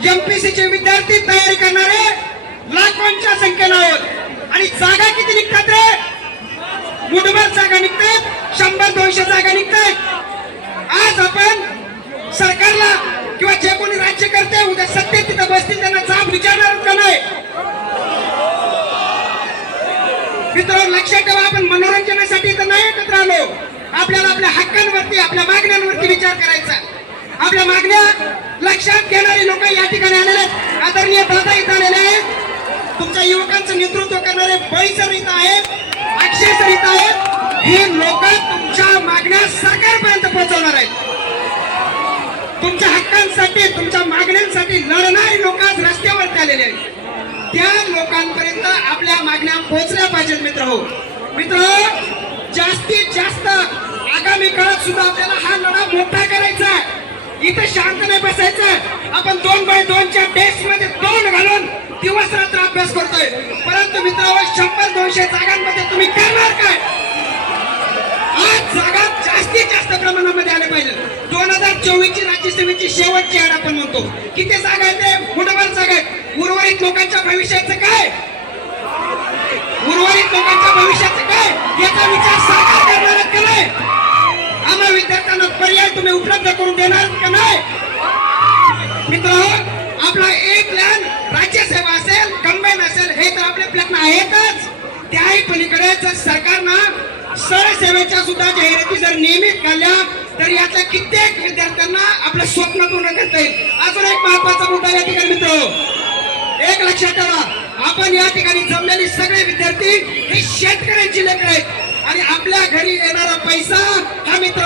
MPC चे विद्यार्थी तयारी करणारे लाखोंच्या संख्येने आहोत आणि जागा किती निघतात रे? मुठभर जागा निघतात, 100-200 जागा निघतात। आज आपण सरकारला किंवा जे कोणी राज्य करते उद्या सत्तेत तिथं बसतील त्यांना जाब विचारणार का नाही? मित्रांनो लक्षात ठेवा, आपण मनोरंजनासाठी तर नाही एकत्र आलो, आपल्याला आपल्या हक्कांवरती आपल्या मागण्यांवरती विचार करायचा। आपल्या मागण्या लक्षात घेणारे लोक या ठिकाणी आलेले आहेत। आदरणीय दादा इथं आलेले आहेत, तुमच्या युवकांचं नेतृत्व करणारे बळी सर इथं आहेत, अक्षय सर इथं आहेत। हे लोक तुमच्या मागण्या सरकारपर्यंत पोहोचवणार आहेत। तुमच्या हक्कांसाठी तुमच्या मागण्यांसाठी लढणारे लोक आज रस्त्यावरती आलेले आहेत। त्या लोकांपर्यंत आपल्या मागण्या पोहोचल्या पाहिजेत। मित्र जास्तीत जास्त आगामी काळात सुद्धा आपल्याला हा लढा मोठा करायचा आहे। इथे शांत नाही बसायचं। आपण 2x2च्या डेस्क मध्ये तोंड घालून दिवस रात्र अभ्यास करतोय, परंतु मित्रांनो 100-200 जागांमध्ये तुम्ही करणार काय? आज जागा जास्तीत जास्त प्रमाणामध्ये आल्या पाहिजे। 2024 ची राज्यसभेची शेवटची आड आपण म्हणतो, किती जागा आहेत? मुठभर जागा आहेत। उर्वरित लोकांच्या भविष्याचं काय? उर्वरित लोकांच्या भविष्याचं काय याचा विचार सरकार करणार का नाही? आम्हा विद्यार्थ्यांना पर्याय तुम्ही उपलब्ध करून देणार का नाही? मित्रांनो आपला एक प्लॅन राज्यसेवा असेल, कंबाईन असेल, हे तर आपले प्लॅन आहेतच। त्याही पलीकडे जर सरकारनं सरसेवेच्या सुद्धा जाहिराती जर नियमित काढल्या तर यातल्या कित्येक विद्यार्थ्यांना आपलं स्वप्न पूर्ण करता येईल। अजून एक महत्वाचा मुद्दा या ठिकाणी मित्र एक लक्षात ठेवा, आपण या ठिकाणी जमलेले सगळे विद्यार्थी हे शेतकऱ्यांची लेकरं आहेत आणि आपल्या घरी येणारा पैसा हा मित्र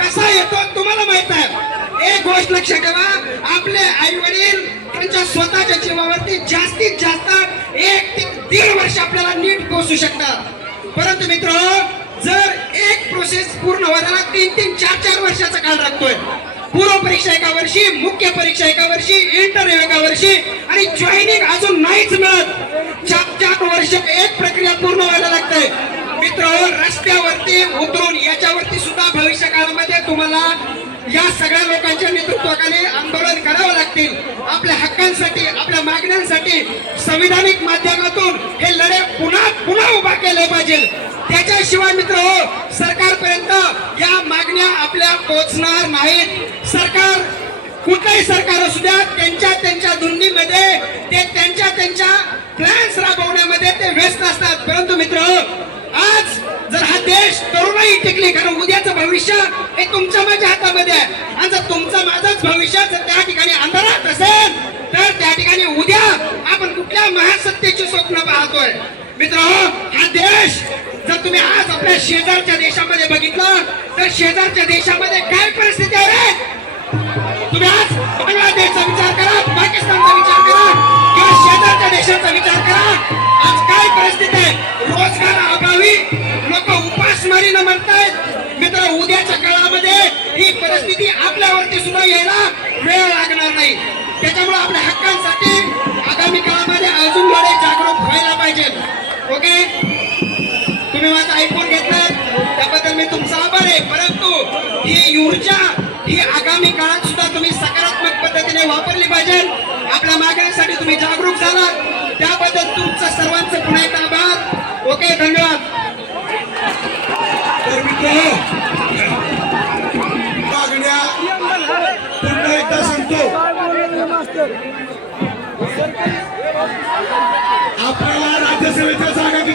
कसा येतो तुम्हाला माहित आहे। एक गोष्ट लक्षात ठेवा, आपले आई वडील त्यांच्या स्वतःच्या जीवावरती जास्तीत जास्त 1 ते 1.5 वर्ष आपल्याला नीट पोहोचू शकतात, परंतु मित्र जर एक प्रोसेस पूर्ण व्हायला 3-3, 4-4 वर्षाचा काळ लागतोय। पूर्व परीक्षा एका वर्षी, मुख्य परीक्षा एका वर्षी, इंटरव्ह्यू एका वर्षी आणि जॉईनिंग अजून नाहीच मिळत। 4-4 वर्ष एक प्रक्रिया पूर्ण व्हायला लागते। मित्र रस्त्यावरती उतरून याच्यावरती सुद्धा भविष्य काळामध्ये तुम्हाला या सगळ्या लोकांच्या नेतृत्वाखाली आंदोलन करावं लागतील। आपल्या हक्कांसाठी आपल्या मागण्यांसाठी संविधानिक माध्यमातून हे लढे पुन्हा उभा केले पाहिजे। त्याच्याशिवाय मित्र सरकारपर्यंत या मागण्या आपल्या पोहोचणार नाहीत। सरकार कुठलंही सरकार असू द्या त्यांच्या धुंदीमध्ये ते त्यांच्या प्लॅन्स राबवण्यामध्ये ते व्यस्त असतात, परंतु मित्र आज जर हा देश तरुणाई टिकली, कारण उद्याचं भविष्य हे तुमच्या माझ्या हातामध्ये आहे आणि जर तुमचं माझंच भविष्य जर त्या ठिकाणी अंधारात असेल तर त्या ठिकाणी उद्या आपण कुठल्या महासत्तेची स्वप्न पाहतोय। मित्र हा देश जर तुम्ही आज आपल्या शेजारच्या देशामध्ये बघितलं तर शेजारच्या देशामध्ये काय परिस्थिती आहे? तुम्ही आज बांगलादेशचा विचार करा, पाकिस्तानचा विचार करा किंवा शेजारच्या देशाचा विचार करा, आज काय परिस्थिती आहे? रोजगार अभावी लोक उपासमारीनं म्हणतायत। मित्र उद्याच्या काळामध्ये ही परिस्थिती आपल्यावरती सुद्धा यायला वेळ लागणार नाही। त्याच्यामुळे आपल्या हक्कांसाठी आगामी काळामध्ये अजून लढे जागरूक व्हायला पाहिजे। ओके, तुम्ही माझं ऐकून घेतलं त्याबद्दल मी तुमचा आभार आहे, परंतु ही ऊर्जा ही आगामी काळात सुद्धा तुम्ही सकारात्मक पद्धतीने वापरली पाहिजे। आपल्या मागण्यांसाठी तुम्ही जागरूक झाला त्याबद्दल तुमचं सर्वांचं पुन्हा एकदा आभार। ओके, धन्यवाद। तर मित्र मागण्या पुन्हा एकदा सांगतो,